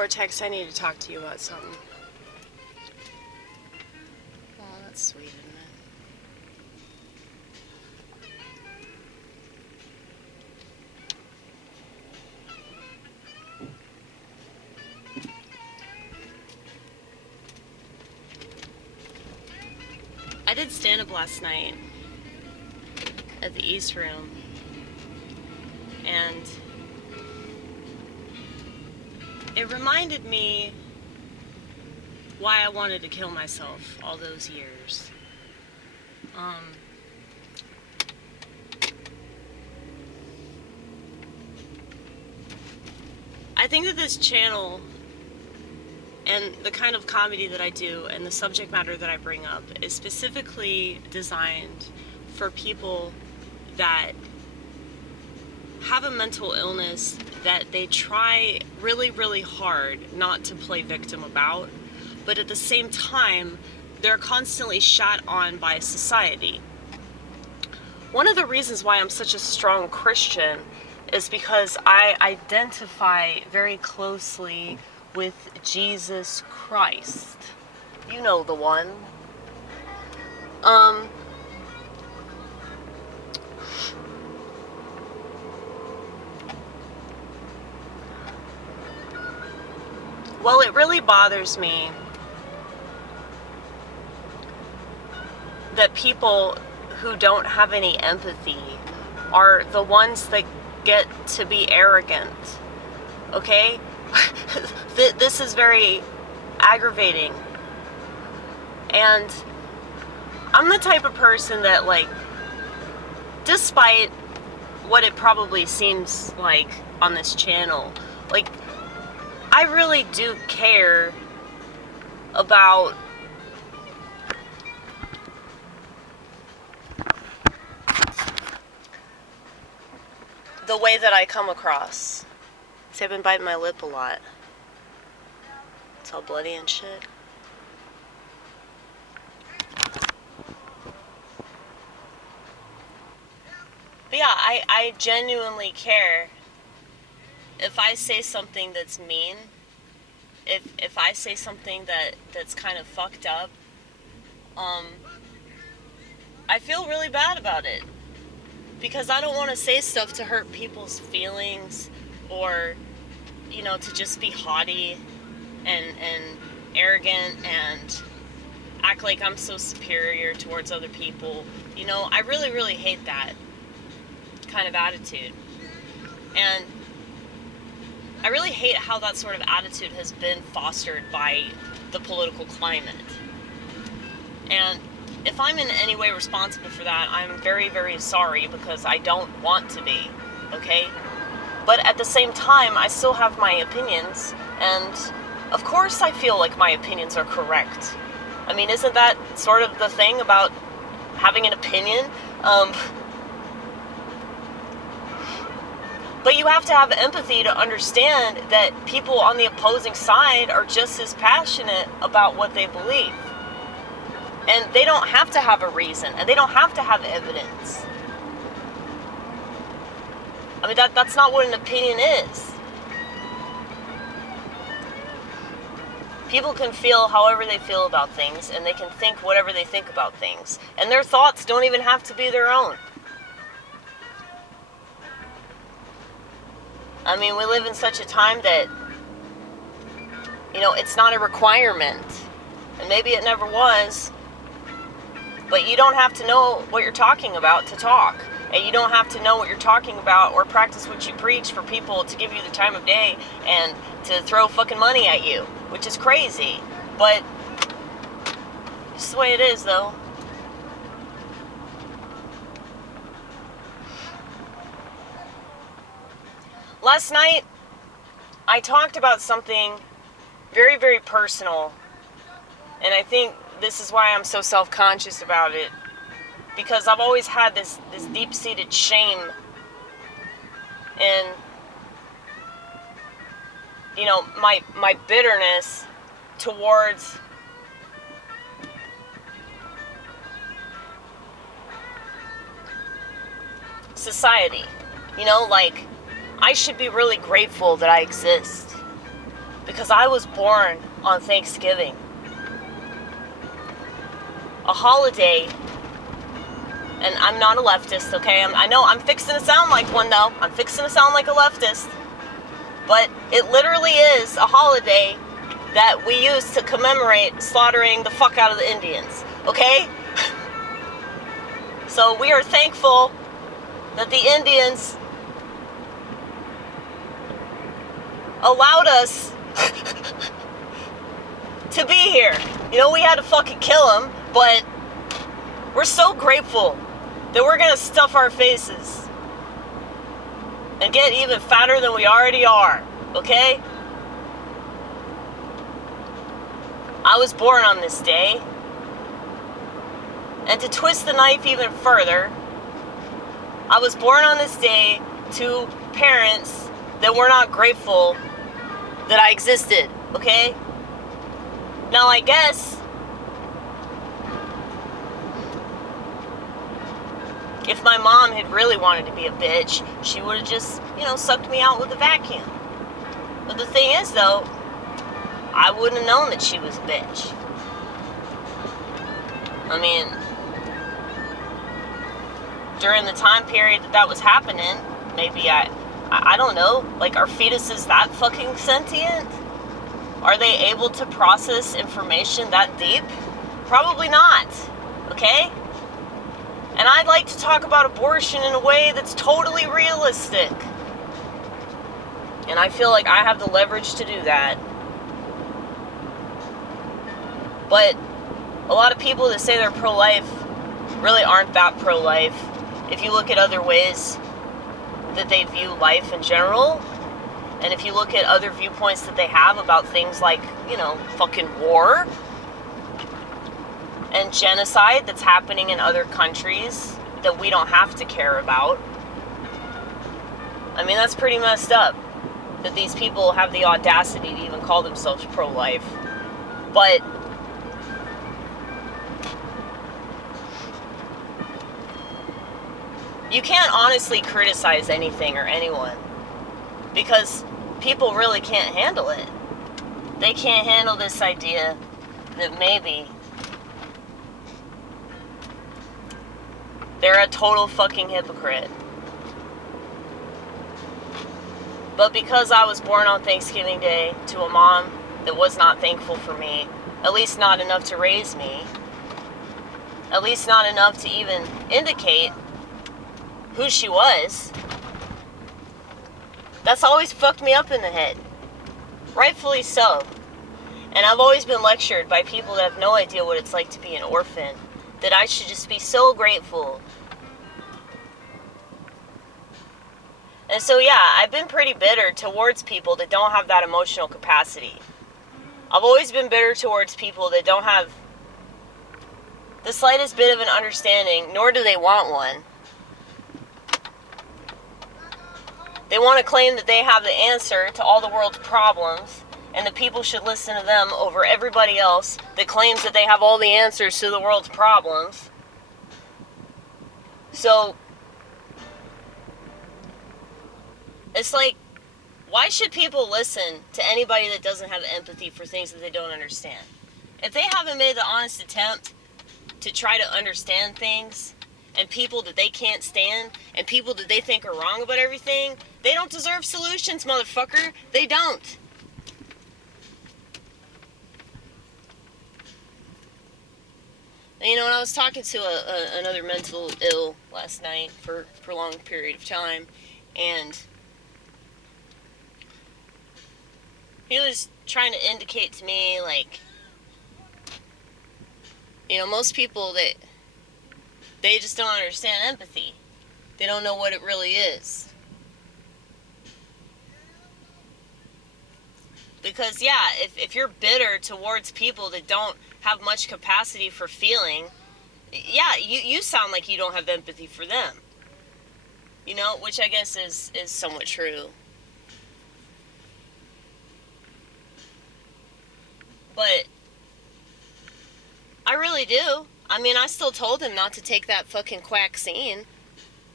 Vortex, I need to talk to you about something. Oh, that's sweet, isn't it? I did stand-up last night at the East Room, and it reminded me why I wanted to kill myself all those years. I think that this channel and the kind of comedy that I do and the subject matter that I bring up is specifically designed for people that have a mental illness that they try really, really hard not to play victim about, but at the same time, they're constantly shat on by society. One of the reasons why I'm such a strong Christian is because I identify very closely with Jesus Christ. You know the one. Well, it really bothers me that people who don't have any empathy are the ones that get to be arrogant, okay? This is very aggravating. And I'm the type of person that, like, despite what it probably seems like on this channel, like, I really do care about the way that I come across. See, I've been biting my lip a lot. It's all bloody and shit. But yeah, I genuinely care if I say something that's mean, if I say something that's kind of fucked up, I feel really bad about it. Because I don't want to say stuff to hurt people's feelings or, you know, to just be haughty and arrogant and act like I'm so superior towards other people. You know, I really, really hate that kind of attitude. And I really hate how that sort of attitude has been fostered by the political climate. And if I'm in any way responsible for that, I'm very, very sorry, because I don't want to be, okay? But at the same time, I still have my opinions, and of course I feel like my opinions are correct. I mean, isn't that sort of the thing about having an opinion? But you have to have empathy to understand that people on the opposing side are just as passionate about what they believe. And they don't have to have a reason, and they don't have to have evidence. I mean, that's not what an opinion is. People can feel however they feel about things, and they can think whatever they think about things. And their thoughts don't even have to be their own. I mean, we live in such a time that, you know, it's not a requirement. And maybe it never was. But you don't have to know what you're talking about to talk. And you don't have to know what you're talking about or practice what you preach for people to give you the time of day and to throw fucking money at you, which is crazy. But it's the way it is, though. Last night, I talked about something very, very personal. And I think this is why I'm so self-conscious about it. Because I've always had this deep-seated shame in, you know, my bitterness towards society. You know, like, I should be really grateful that I exist. because I was born on Thanksgiving. A holiday, and I'm not a leftist, okay? I know I'm fixing to sound like one, though. I'm fixing to sound like a leftist. But it literally is a holiday that we use to commemorate slaughtering the fuck out of the Indians, okay? So we are thankful that the Indians allowed us to be here. You know, we had to fucking kill them, but we're so grateful that we're gonna stuff our faces and get even fatter than we already are, okay? I was born on this day, and to twist the knife even further, I was born on this day to parents that were not grateful that I existed, okay? Now, I guess if my mom had really wanted to be a bitch, she would have just, sucked me out with a vacuum. But the thing is, though, I wouldn't have known that she was a bitch. I mean, during the time period that was happening, maybe I don't know, like, are fetuses that fucking sentient? Are they able to process information that deep? Probably not, okay? And I'd like to talk about abortion in a way that's totally realistic. And I feel like I have the leverage to do that. But a lot of people that say they're pro-life really aren't that pro-life. If you look at other ways that they view life in general, and if you look at other viewpoints that they have about things like, fucking war and genocide that's happening in other countries that we don't have to care about. I mean, that's pretty messed up that these people have the audacity to even call themselves pro-life. But you can't honestly criticize anything or anyone because people really can't handle it. They can't handle this idea that maybe they're a total fucking hypocrite. But because I was born on Thanksgiving Day to a mom that was not thankful for me, at least not enough to raise me, at least not enough to even indicate who she was, that's always fucked me up in the head. Rightfully so. And I've always been lectured by people that have no idea what it's like to be an orphan, that I should just be so grateful. And so, yeah, I've been pretty bitter towards people that don't have that emotional capacity. I've always been bitter towards people that don't have the slightest bit of an understanding, nor do they want one. They want to claim that they have the answer to all the world's problems, and that people should listen to them over everybody else that claims that they have all the answers to the world's problems. So, it's like, why should people listen to anybody that doesn't have empathy for things that they don't understand? If they haven't made the honest attempt to try to understand things, and people that they can't stand, and people that they think are wrong about everything, they don't deserve solutions, motherfucker. They don't. And, when I was talking to another mental ill last night for a prolonged period of time, and he was trying to indicate to me, like, most people that they just don't understand empathy. They don't know what it really is. Because, yeah, if you're bitter towards people that don't have much capacity for feeling, yeah, you sound like you don't have empathy for them. Which I guess is somewhat true. But I really do. I mean, I still told him not to take that fucking quack-scene,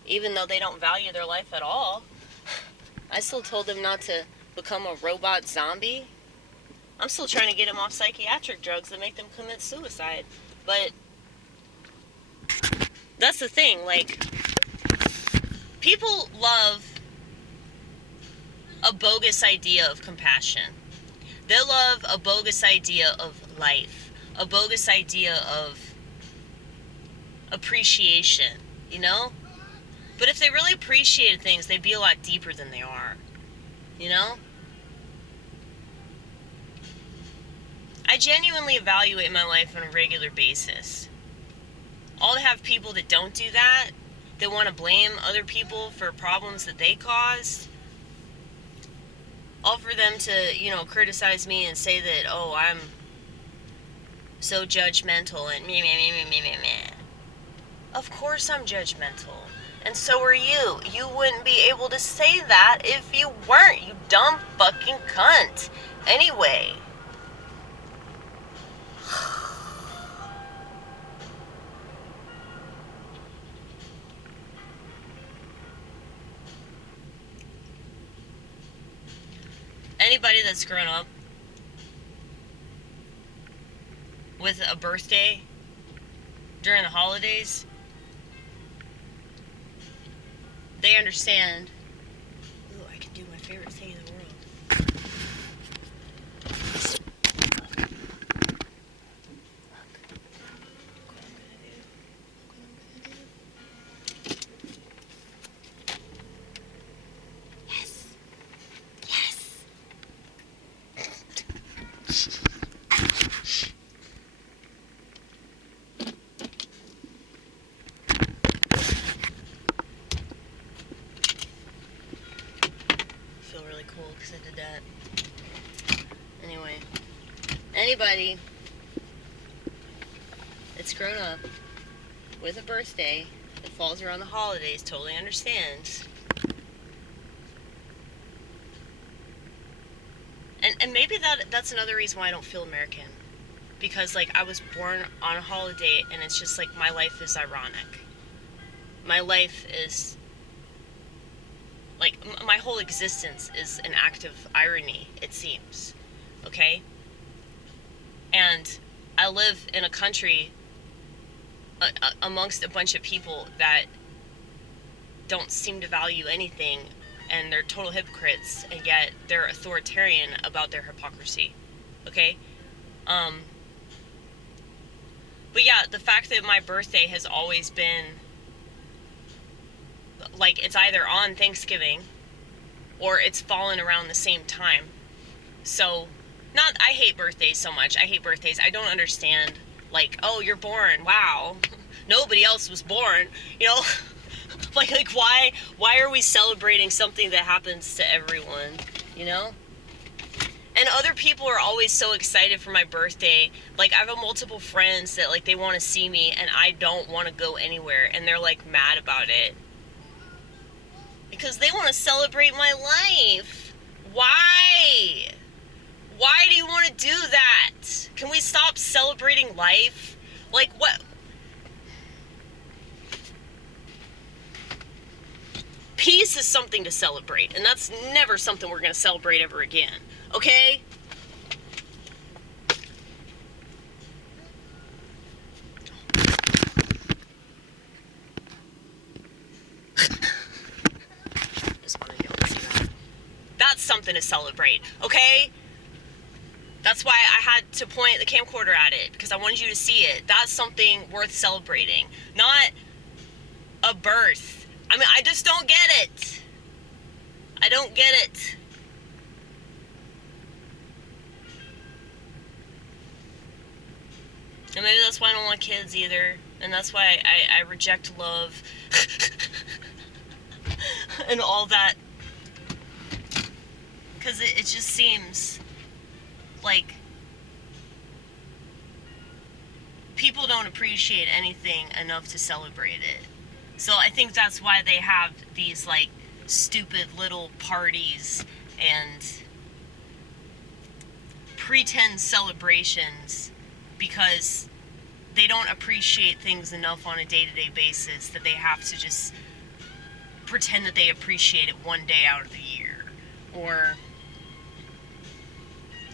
even though they don't value their life at all. I still told him not to become a robot zombie. I'm still trying to get them off psychiatric drugs that make them commit suicide. But that's the thing, like, people love a bogus idea of compassion. They love a bogus idea of life, a bogus idea of appreciation, you know? But if they really appreciated things, they'd be a lot deeper than they are, you know? I genuinely evaluate my life on a regular basis. All to have people that don't do that, that want to blame other people for problems that they caused, all for them to, you know, criticize me and say that, oh, I'm so judgmental and meh, meh, meh, meh, meh, meh, meh. Of course I'm judgmental. And so are you. You wouldn't be able to say that if you weren't, you dumb fucking cunt. Anyway. Anybody that's grown up with a birthday during the holidays, they understand. Ooh, I can do my favorite thing in the world. Yes. Yes. Feel really cool because I did that. Anyway, anybody that's grown up with a birthday that falls around the holidays totally understands. And maybe that's another reason why I don't feel American. Because, like, I was born on a holiday, and it's just like my life is ironic. My life is, like, my whole existence is an act of irony, it seems. Okay? And I live in a country amongst a bunch of people that don't seem to value anything, and they're total hypocrites, and yet they're authoritarian about their hypocrisy. Okay? But yeah, the fact that my birthday has always been, like, it's either on Thanksgiving or it's fallen around the same time. So, I hate birthdays so much. I hate birthdays. I don't understand, like, oh, you're born. Wow. Nobody else was born. You know? like why are we celebrating something that happens to everyone? You know? And other people are always so excited for my birthday. Like, I have multiple friends that, like, they want to see me, and I don't want to go anywhere, and they're, like, mad about it. Because they want to celebrate my life. Why? Why do you want to do that? Can we stop celebrating life? Like, what? Peace is something to celebrate, and that's never something we're going to celebrate ever again. Okay? Just wanted y'all to see that. That's something to celebrate, okay? That's why I had to point the camcorder at it, because I wanted you to see it. That's something worth celebrating. Not a birth. I mean, I just don't get it. I don't get it. And maybe that's why I don't want kids either. And that's why I reject love. and all that. Because it just seems like people don't appreciate anything enough to celebrate it. So I think that's why they have these, like, stupid little parties and pretend celebrations, because they don't appreciate things enough on a day-to-day basis that they have to just pretend that they appreciate it one day out of the year. Or,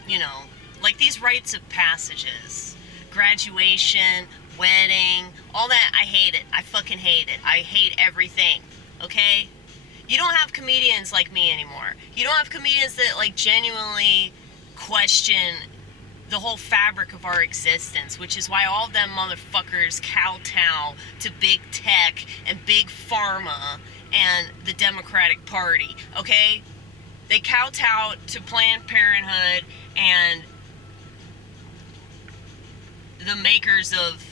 you know, Like these rites of passages, graduation, wedding, all that, I hate it. I fucking hate it. I hate everything, okay? You don't have comedians like me anymore. You don't have comedians that, like, genuinely question the whole fabric of our existence, which is why all of them motherfuckers kowtow to big tech and big pharma and the Democratic Party, okay? They kowtow to Planned Parenthood and the makers of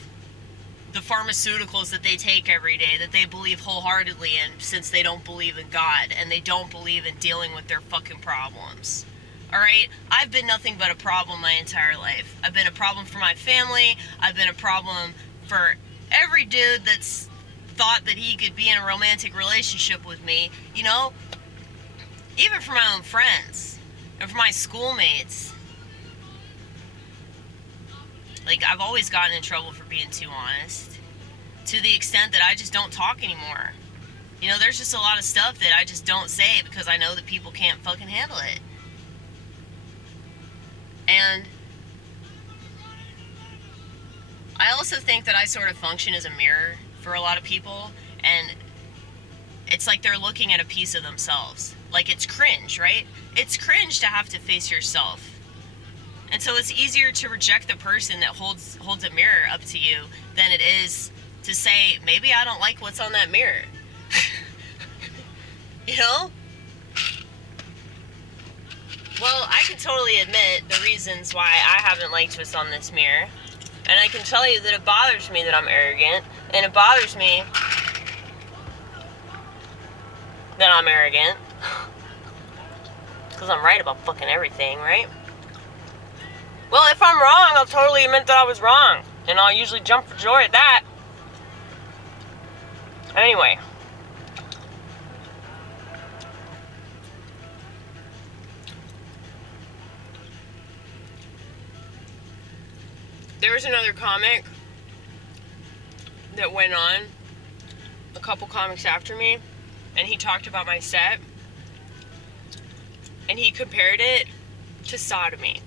the pharmaceuticals that they take every day, that they believe wholeheartedly in, since they don't believe in God and they don't believe in dealing with their fucking problems. Alright? I've been nothing but a problem my entire life. I've been a problem for my family. I've been a problem for every dude that's thought that he could be in a romantic relationship with me, you know? Even for my own friends and for my schoolmates. Like, I've always gotten in trouble for being too honest, to the extent that I just don't talk anymore. You know, there's just a lot of stuff that I just don't say because I know that people can't fucking handle it. And I also think that I sort of function as a mirror for a lot of people, and it's like they're looking at a piece of themselves. Like, it's cringe, right? It's cringe to have to face yourself. And so it's easier to reject the person that holds a mirror up to you than it is to say, maybe I don't like what's on that mirror. You know? Well, I can totally admit the reasons why I haven't liked what's on this mirror. And I can tell you that it bothers me that I'm arrogant. And it bothers me that I'm arrogant. Because I'm right about fucking everything, right? Well, if I'm wrong, I'll totally admit that I was wrong. And I'll usually jump for joy at that. Anyway. There was another comic that went on, a couple comics after me, and he talked about my set. And he compared it to sodomy.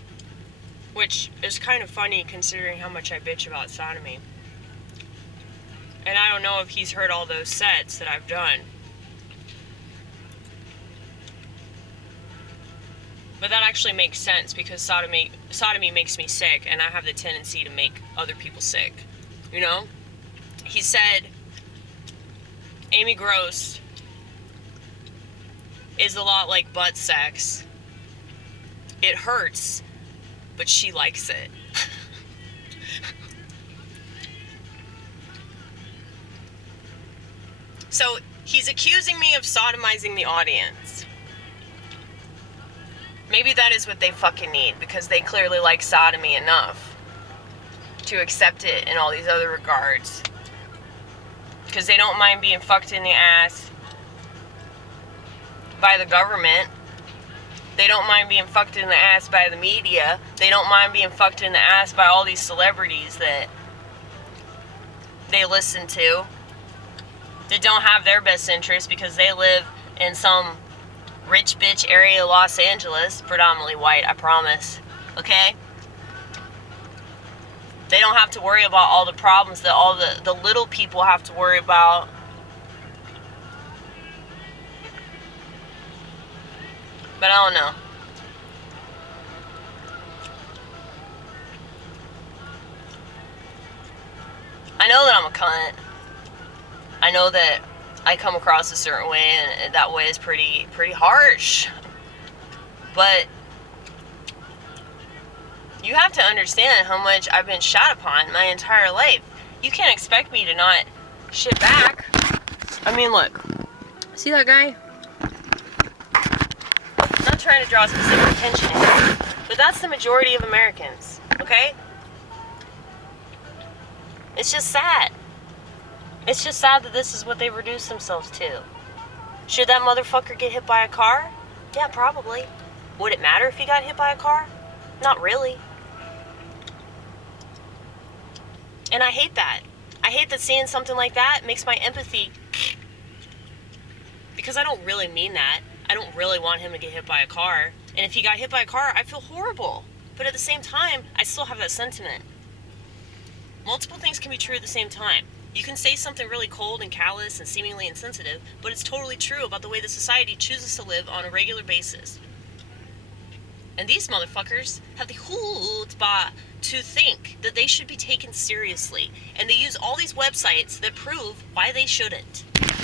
Which is kind of funny considering how much I bitch about sodomy. And I don't know if he's heard all those sets that I've done. But that actually makes sense because sodomy makes me sick, and I have the tendency to make other people sick. You know? He said Amy Gross is a lot like butt sex. It hurts, but she likes it. So he's accusing me of sodomizing the audience. Maybe that is what they fucking need, because they clearly like sodomy enough to accept it in all these other regards. Because they don't mind being fucked in the ass by the government. They don't mind being fucked in the ass by the media. They don't mind being fucked in the ass by all these celebrities that they listen to, that don't have their best interest because they live in some rich bitch area of Los Angeles, predominantly white, I promise, okay? They don't have to worry about all the problems that all the little people have to worry about. But I don't know. I know that I'm a cunt. I know that I come across a certain way, and that way is pretty harsh. But you have to understand how much I've been shat upon my entire life. You can't expect me to not shit back. I mean, look. See that guy? I'm not trying to draw specific attention here, but that's the majority of Americans, okay? It's just sad. It's just sad that this is what they reduce themselves to. Should that motherfucker get hit by a car? Yeah, probably. Would it matter if he got hit by a car? Not really. And I hate that. I hate that seeing something like that makes my empathy... Because I don't really mean that. I don't really want him to get hit by a car. And if he got hit by a car, I feel horrible. But at the same time, I still have that sentiment. Multiple things can be true at the same time. You can say something really cold and callous and seemingly insensitive, but it's totally true about the way the society chooses to live on a regular basis. And these motherfuckers have the chutzpah to think that they should be taken seriously. And they use all these websites that prove why they shouldn't.